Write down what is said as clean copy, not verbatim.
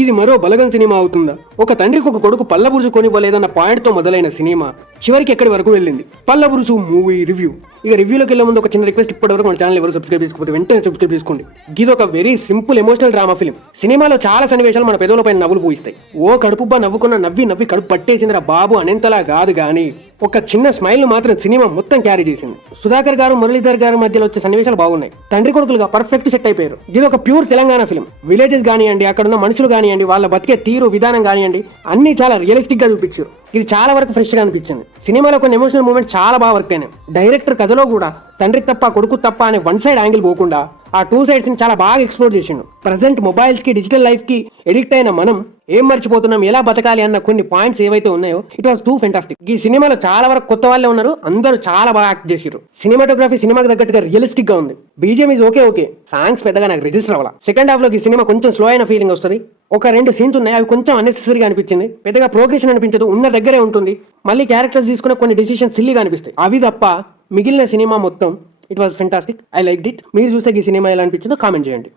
ఇది మరో బలగం సినిమా అవుతుందా? ఒక తండ్రికి ఒక కొడుకు పల్లబురుసు కొనివ్వలేదన్న పాయింట్ తో మొదలైన సినిమా చివరికి ఎక్కడి వరకు వెళ్ళింది? పల్లబురుసు మూవీ రివ్యూ. ఇక రివ్యూలోకి వెళ్ళే ముందు ఒక చిన్న రిక్వెస్ట్, ఇప్పటివరకు మన ఛానల్ ఎవరు సబ్స్క్రైబ్ చేసుకోకపోతే వెంటనే సబ్స్క్రైబ్ చేసుకోండి. ఇది ఒక very simple emotional drama film. సినిమాలో చాలా సన్నివేశాలు మన పెదవులపై నవ్వులు పూయిస్తాయి. ఓ కడుపుబ్బా నవ్వుకున్న నవ్వి కడుపు పట్టేసిందిరా బాబు అనేంతలా కాదు గానీ ఒక చిన్న స్మైల్ మాత్రం సినిమా మొత్తం క్యారీ చేసింది. సుధాకర్ గారు మురళీధర్ గారు మధ్యలో వచ్చే సన్నివేశాలు బాగున్నాయి. తండ్రి కొడుకులుగా పర్ఫెక్ట్ సెట్ అయిపోయారు. ఇది ఒక ప్యూర్ తెలంగాణ ఫిల్మ్. విలేజెస్ కానివ్వండి, అక్కడ ఉన్న మనుషులు కానివ్వండి, వాళ్ళ బతికే తీరు విధానం కానివ్వండి, అన్ని చాలా రియలిస్టిక్ గా చూపించారు. ఇది చాలా వరకు ఫ్రెష్ గా అనిపించింది. సినిమాలో కొన్ని ఎమోషనల్ మూమెంట్ చాలా బాగా వర్క్ అయినాయి. డైరెక్టర్ కథలో కూడా తండ్రి తప్ప కొడుకు తప్ప అనే వన్ సైడ్ యాంగిల్ పోకుండా ఆ టూ సైడ్స్ ని చాలా బాగా ఎక్స్ప్లోర్ చేసిండు. ప్రజెంట్ మొబైల్స్ కి డిజిటల్ లైఫ్ కి ఎడిక్ట్ అయిన మనం ఏం మర్చిపోతున్నాం, ఎలా బతకాలి అన్న కొన్ని పాయింట్స్ ఏవైతే ఉన్నాయో ఇట్ వాస్ టూ ఫెంటాస్టిక్. ఈ సినిమాలో చాలా వరకు కొత్త వాళ్ళే ఉన్నారు. అందరూ చాలా బాగా యాక్ట్ చేశారు. సినిమాటోగ్రఫీ సినిమాకి తగ్గట్టుగా రియలిస్టిక్ గా ఉంది. BGM is okay. సాంగ్స్ పెద్దగా నాకు రిజిస్టర్ అవ్వాల. సెకండ్ హాఫ్ లో ఈ సినిమా కొంచెం స్లో అయిన ఫీలింగ్ వస్తుంది. ఒక 2 సీన్స్ ఉన్నాయి, అవి కొంచెం అన్నెసెసరీగా అనిపించింది. పెద్దగా ప్రోగ్రెషన్ అనిపించదు, ఉన్న దగ్గరే ఉంటుంది. మళ్ళీ క్యారెక్టర్స్ తీసుకునే కొన్ని డిసిషన్స్ సిల్లీగా అనిపిస్తాయి. అవి తప్ప మిగిలిన సినిమా మొత్తం it was fantastic. I like it. మీరు చూస్తే ఈ సినిమా ఎలా అనిపించిందో కామెంట్ చేయండి.